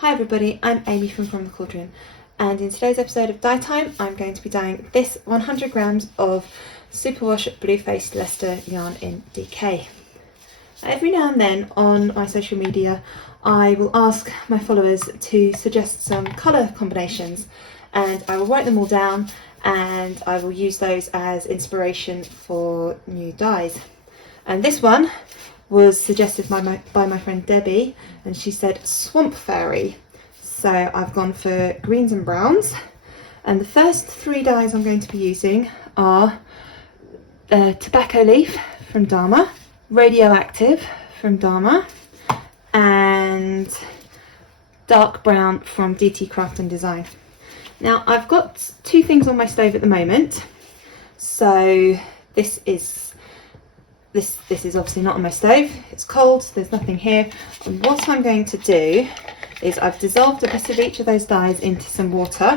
Hi everybody, I'm Amy from the Cauldron, and in today's episode of Dye Time I'm going to be dyeing this 100 grams of Superwash Blue-Faced Leicester yarn in DK. Every now and then on my social media I will ask my followers to suggest some colour combinations, and I will write them all down and I will use those as inspiration for new dyes. And this one was suggested by my friend Debbie, and she said Swamp Fairy. So I've gone for greens and browns, and the first three dyes I'm going to be using are Tobacco Leaf from Dyer, Radioactive from Dyer, and Dark Brown from DT Craft and Design. Now I've got two things on my stove at the moment, so this is obviously not on my stove, it's cold, so there's nothing here. And what I'm going to do is I've dissolved a bit of each of those dyes into some water,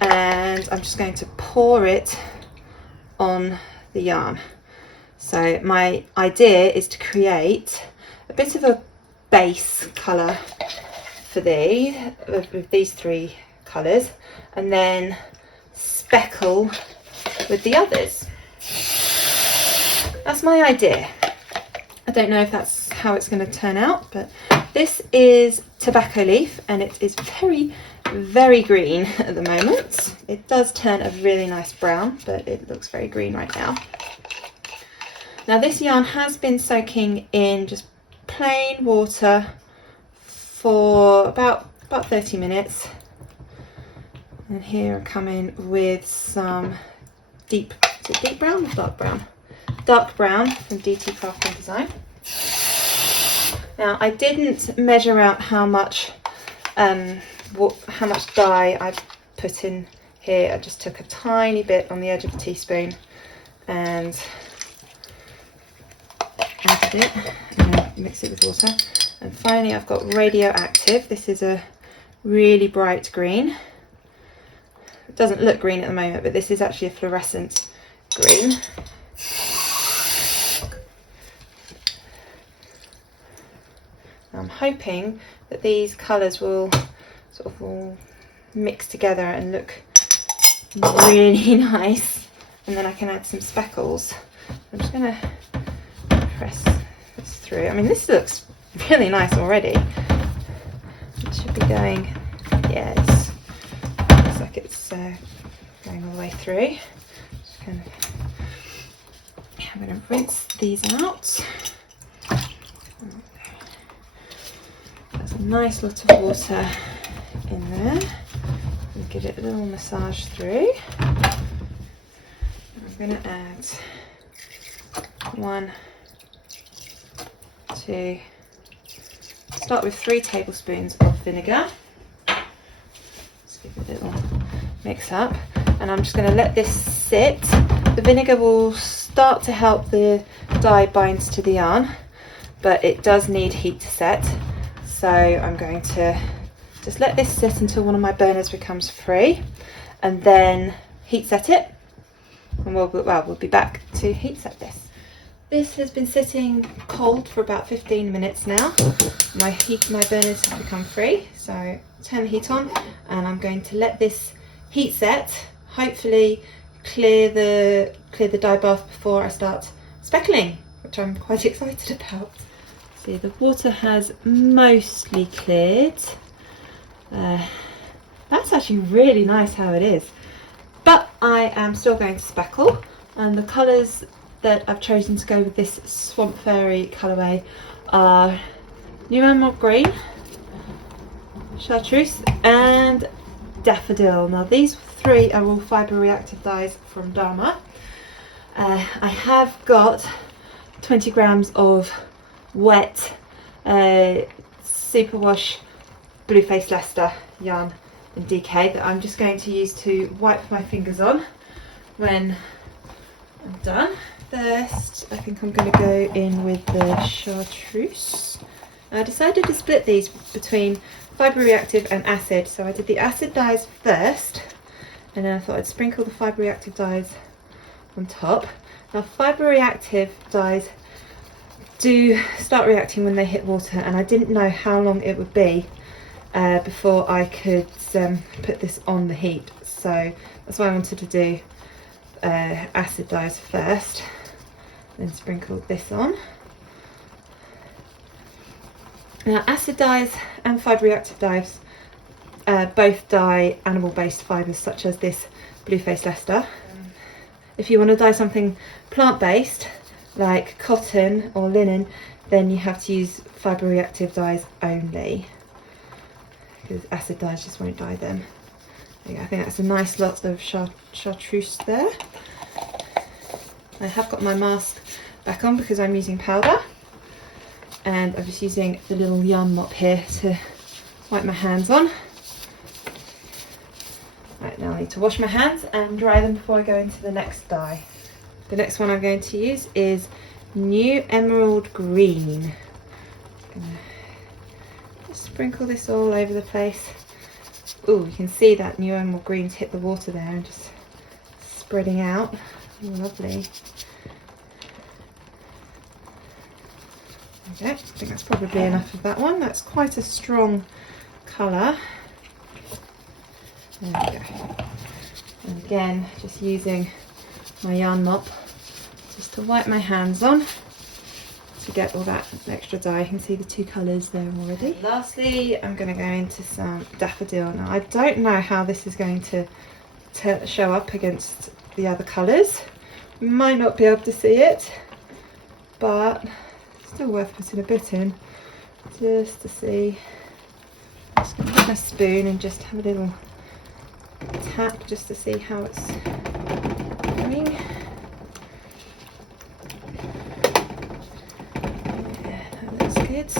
and I'm just going to pour it on the yarn. So my idea is to create a bit of a base colour for with these three colours, and then speckle with the others. That's my idea. I don't know if that's how it's going to turn out, but this is Tobacco Leaf, and it is very, very green at the moment. It does turn a really nice brown, but it looks very green right now. Now this yarn has been soaking in just plain water for about 30 minutes. And here I come in with some deep brown or dark brown? Dark brown from DT Craft and Design. Now I didn't measure out how much dye I've put in here. I just took a tiny bit on the edge of a teaspoon and added it, and then mix it with water. And finally I've got Radioactive. This is a really bright green. It doesn't look green at the moment, but this is actually a fluorescent green. I'm hoping that these colours will sort of all mix together and look really nice, and then I can add some speckles. I'm just going to press this through. I mean, this looks really nice already. It should be going, yeah, it looks like it's going all the way through. I'm going to rinse these out. There's a nice lot of water in there, and give it a little massage through. I'm going to add 1, 2, start with 3 tablespoons of vinegar. Let's give it a little mix up, and I'm just going to let this sit. The vinegar will start to help the dye binds to the yarn, but it does need heat to set. So I'm going to just let this sit until one of my burners becomes free, and then heat set it, and we'll be back to heat set this. This has been sitting cold for about 15 minutes now. My burners have become free, so turn the heat on, and I'm going to let this heat set, hopefully clear the dye bath before I start speckling, which I'm quite excited about. See, the water has mostly cleared. That's actually really nice how it is. But I am still going to speckle, and the colours that I've chosen to go with this Swamp Fairy colourway are New Emerald Green, Chartreuse and Daffodil. Now these three are all fibre reactive dyes from Dyer. I have got 20 grams of wet Superwash Blue-Faced Leicester yarn in DK that I'm just going to use to wipe my fingers on when I'm done. First, I think I'm going to go in with the chartreuse. I decided to split these between fibre reactive and acid, so I did the acid dyes first, and then I thought I'd sprinkle the fibre reactive dyes on top. Now fibre reactive dyes do start reacting when they hit water, and I didn't know how long it would be before I could put this on the heat. So that's why I wanted to do acid dyes first, then sprinkle this on. Now, acid dyes and fibre reactive dyes both dye animal-based fibres, such as this blue-faced Leicester. If you want to dye something plant-based, like cotton or linen, then you have to use fibre reactive dyes only, because acid dyes just won't dye them. Yeah, I think that's a nice lot of chartreuse there. I have got my mask back on because I'm using powder, and I'm just using the little yarn mop here to wipe my hands on. Right, now I need to wash my hands and dry them before I go into the next dye. The next one I'm going to use is New Emerald Green. Just sprinkle this all over the place. Oh, you can see that New Emerald Green's hit the water there and just spreading out. Oh, lovely. Okay, I think that's probably enough of that one. That's quite a strong colour. There we go. And again, just using my yarn mop just to wipe my hands on to get all that extra dye. You can see the two colours there already. Lastly, I'm going to go into some Daffodil. Now, I don't know how this is going to show up against the other colours. You might not be able to see it, but still worth putting a bit in just to see. I'm just going to get my spoon and just have a little tap just to see how it's going. Yeah, that looks good.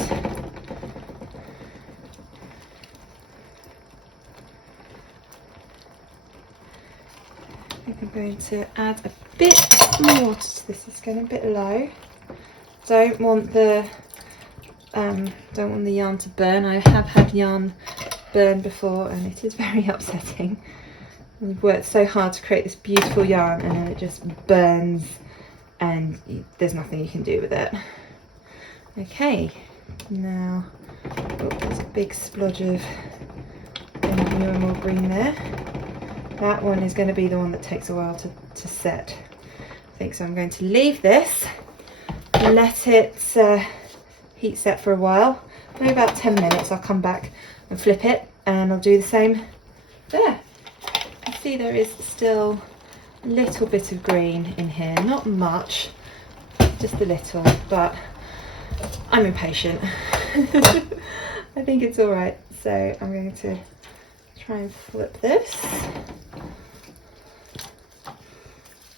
I think I'm going to add a bit more water to this. It's getting a bit low. Don't want the yarn to burn. I have had yarn burn before and it is very upsetting. We've worked so hard to create this beautiful yarn and then it just burns and there's nothing you can do with it. Okay, now there's a big splodge of New Emerald Green there. That one is going to be the one that takes a while to set, I think. So I'm going to leave this, let it heat set for a while, maybe about 10 minutes. I'll come back and flip it and I'll do the same there. You can see there is still a little bit of green in here, not much, just a little, but I'm impatient. I think it's alright, so I'm going to try and flip this.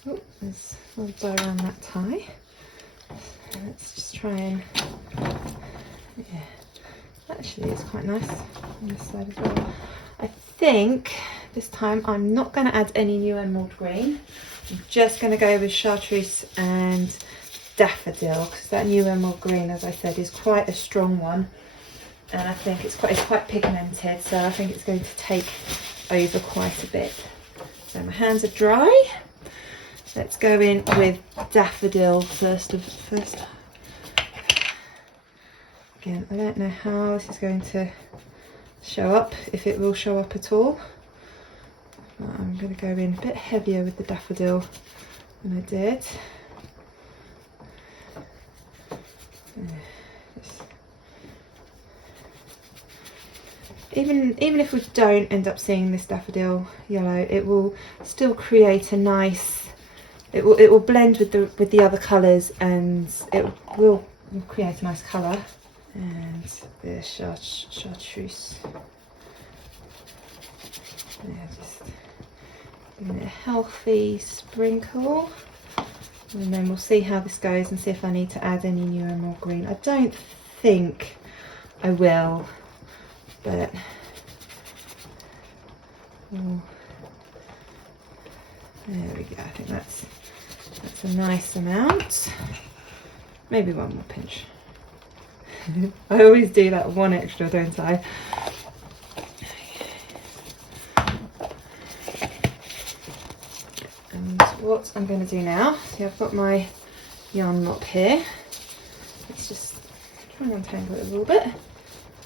Oh, there's a little bow around that tie. So let's just try and, yeah, actually it's quite nice on this side as well. I think this time I'm not going to add any New Emerald Green. I'm just going to go with chartreuse and Daffodil, because that New Emerald Green, as I said, is quite a strong one, and I think it's quite pigmented, so I think it's going to take over quite a bit. So my hands are dry. Let's go in with Daffodil first. Again, I don't know how this is going to show up, if it will show up at all. But I'm going to go in a bit heavier with the Daffodil than I did. Even if we don't end up seeing this Daffodil yellow, it will still create a nice. It will blend with the other colours, and it will create a nice colour. And the chartreuse. Yeah, just giving it a healthy sprinkle, and then we'll see how this goes and see if I need to add any New Emerald Green. I don't think I will, but there we go. I think that's a nice amount. Maybe one more pinch. I always do that one extra, don't I? And what I'm going to do now, see, I've got my yarn mop here. Let's just try and untangle it a little bit.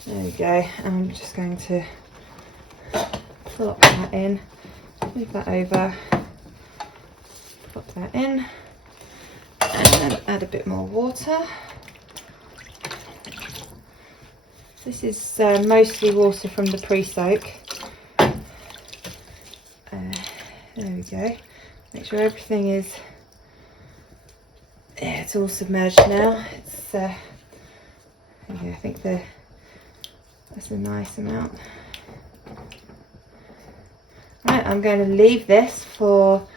There we go. I'm just going to plop that in, move that over, plop that in, and then add a bit more water. This is mostly water from the pre-soak. There we go. Make sure everything is, yeah, it's all submerged now. It's yeah, I think that's a nice amount. Right, I'm going to leave this for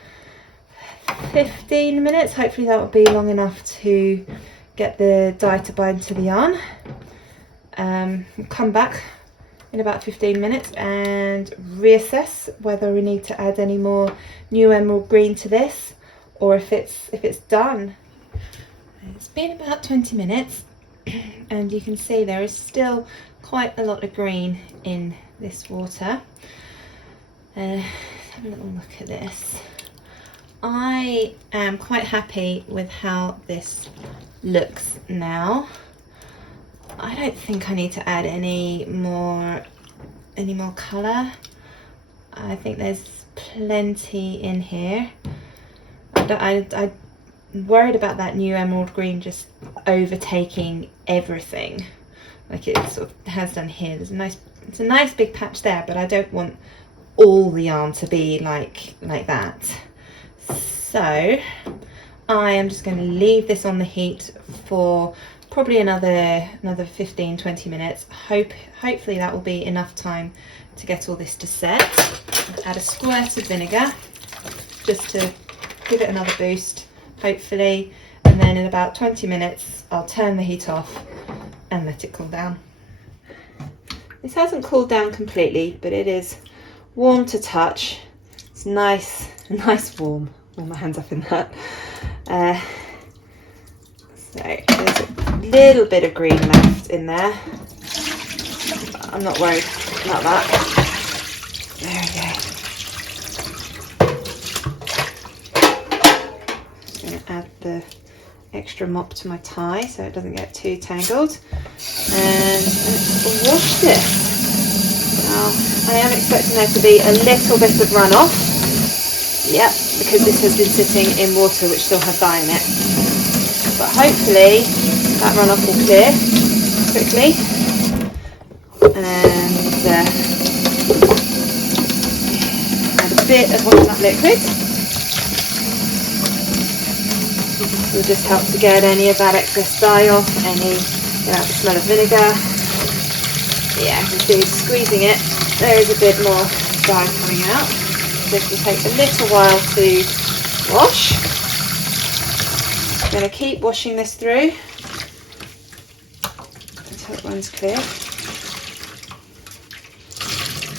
15 minutes. Hopefully that will be long enough to get the dye to bind to the yarn. We'll come back in about 15 minutes and reassess whether we need to add any more new emerald green to this, or if it's done. It's been about 20 minutes and you can see there is still quite a lot of green in this water. Let's have a little look at this. I am quite happy with how this looks now. I don't think I need to add any more colour. I think there's plenty in here. I'm worried about that new emerald green just overtaking everything, like it sort of has done here. It's a nice big patch there, but I don't want all the yarn to be like that. So I am just going to leave this on the heat for probably another 15-20 minutes. Hopefully that will be enough time to get all this to set. Add a squirt of vinegar just to give it another boost, hopefully, and then in about 20 minutes I'll turn the heat off and let it cool down. This hasn't cooled down completely, but it is warm to touch. It's nice warm. Warm my hands up in that. So there's a little bit of green left in there. I'm not worried about that. There we go. Just going to add the extra mop to my tie so it doesn't get too tangled. And let's wash this. Now I am expecting there to be a little bit of runoff. Yep, because this has been sitting in water which still has dye in it. But hopefully that runoff will clear quickly. And add a bit of that liquid. This will just help to get any of that excess dye off, get out the smell of vinegar. Yeah, you can see squeezing it, there is a bit more dye coming out. This will take a little while to wash. I'm going to keep washing this through until it runs clear.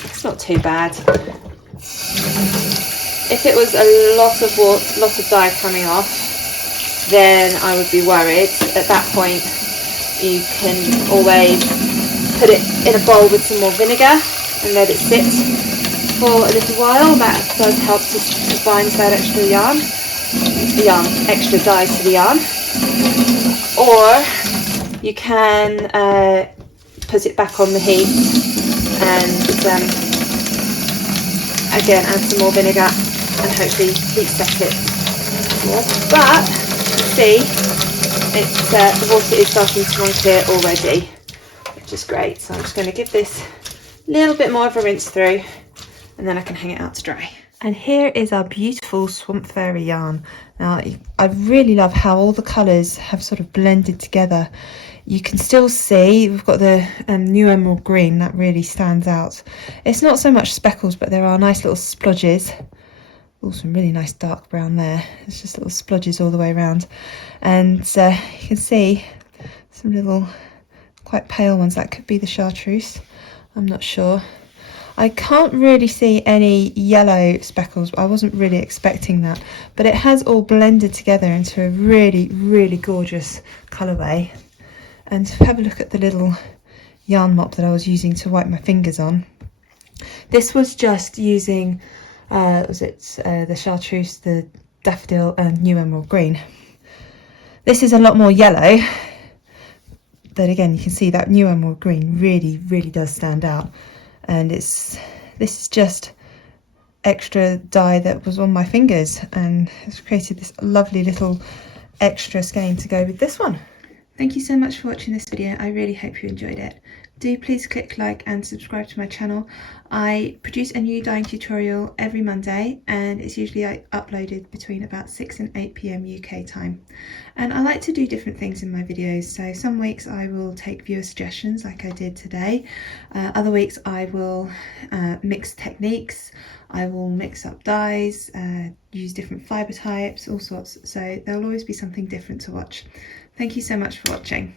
It's not too bad. If it was a lot of dye coming off, then I would be worried. At that point, you can always put it in a bowl with some more vinegar and let it sit for a little while. That does help to bind that extra dye to the yarn. Or you can put it back on the heat and again add some more vinegar and hopefully heat set it more. But see, the water is starting to run clear already, which is great. So I'm just going to give this a little bit more of a rinse through, and then I can hang it out to dry. And here is our beautiful Swamp Fairy yarn. Now I really love how all the colours have sort of blended together. You can still see we've got the new emerald green, that really stands out. It's not so much speckles, but there are nice little splodges. Oh, some really nice dark brown there. It's just little splodges all the way around. And you can see some little quite pale ones. That could be the chartreuse, I'm not sure. I can't really see any yellow speckles. I wasn't really expecting that, but it has all blended together into a really, really gorgeous colourway. And have a look at the little yarn mop that I was using to wipe my fingers on. This was just using, the chartreuse, the daffodil and new emerald green. This is a lot more yellow, But again, you can see that new emerald green really does stand out, and this is just extra dye that was on my fingers, and it's created this lovely little extra skein to go with this one. Thank you so much for watching this video. I really hope you enjoyed it. Do please click like and subscribe to my channel. I produce a new dyeing tutorial every Monday, and it's usually uploaded between about 6 and 8 PM UK time. And I like to do different things in my videos, so some weeks I will take viewer suggestions like I did today. Other weeks I will mix techniques, I will mix up dyes, use different fibre types, all sorts, so there'll always be something different to watch. Thank you so much for watching.